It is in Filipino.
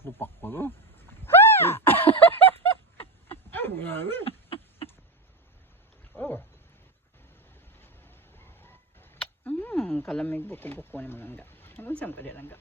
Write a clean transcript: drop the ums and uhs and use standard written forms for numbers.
Lupak ko no. Ay, mga oh. Kalamig buko-buko ni mga langga. Anong sam ka di langga?